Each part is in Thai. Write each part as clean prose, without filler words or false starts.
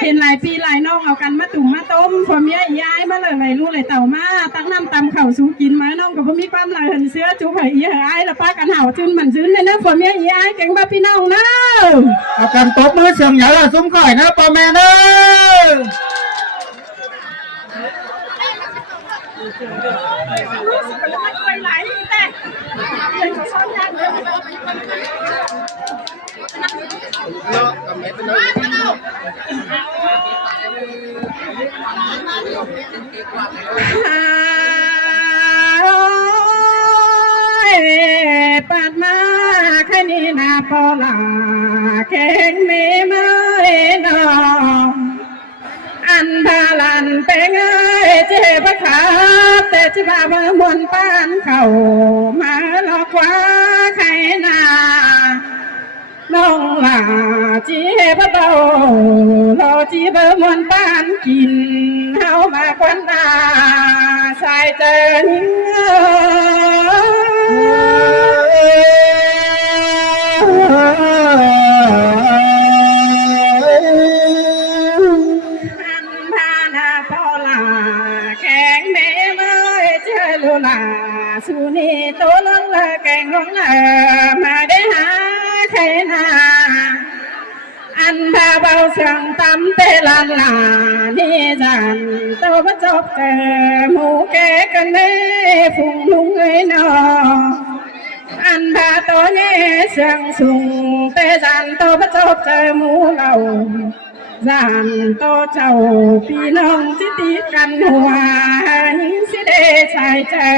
เห็นหลายปีหลายน้องเอากันมาตุ่มมาต้มพอเมียย้ายมาเลยลูกเลยเต่ามาตั้งน้ำตำเข่าสู้กินมาน้องกับพ่อมีความหลายเห็นเสื้อจุ๊บไผ่เอี้ยไอ้ละป้ากันเห่าจืนมันจืนเลยนะพอเมียย้ายเก่งบ้าพี่น้องนะเอากันตบมือเสียงใหญ่ละซุ้มก่อยนะพ่อแม่เนอะปาดมาแค่นี้นาพอลาแข่งมีเมื่อนออันพาลันเป็นเอ้ยเจ็บขาแต่ที่พาเมื่อมวนป้านเข่ามาหลอกว่าใครนาน้องลาจีบเบาโลจีเบอร์มวนป้านกินเฮามาควันนาสายเจอนิ่งสุนีโตล้นละแกงล้นละมาได้หาใครนาอันพาเบาเสียงตำเตลันลานี่จันโตมาจบเจอหมูแกกันเน่ฟุงลุงเอ้ยนออันพาโตเน่เสียงสูงเตจันโตมาจบเจอหมูเราจันโตเจ้าพี่น้องที่ติดกันหัวยิ่งสิเดชายเจอ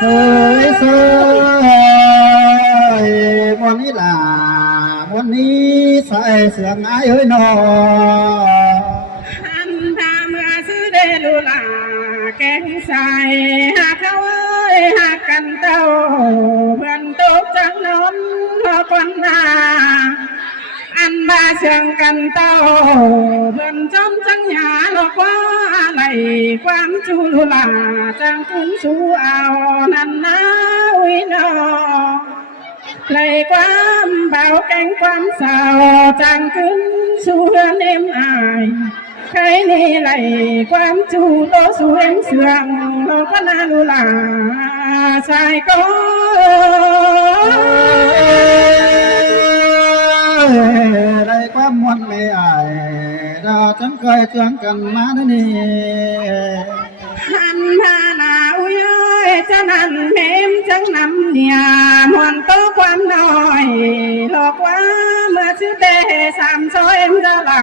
เฮ้ยเฮ้ยวันนี้ล่ะวันนี้ใส่เสียงไอ้เอ้ยนออันทาเมื่อซื้อเดลูลาแกงใส่หากเขาเอ้ยหากกันเต้าเพื่อนตกจากนนพอคนนาอันบาเชียงกันเต้าเพื่อนจอมจังหยาหลอกว่าอะไรความจูลุลาจังคุ้นสู้เอานันนาวินอเลยความเบาแกงความเศร้าจังคุ้นสู้เพื่อนเอ็มอายใครนี่ไหลความจูโตสู้เอ็มเสื่องหลอกว่านาลุลาชายก็ได้ความมวลไม่อายเราจังเคยเตือนกันมาได้นี่หันพานาอุ้ยจะนั่นเมมจังนำเนี่ยมวนโตความน้อยหลอกว่าเมื่อชื่อเตสามซอยจะหลัก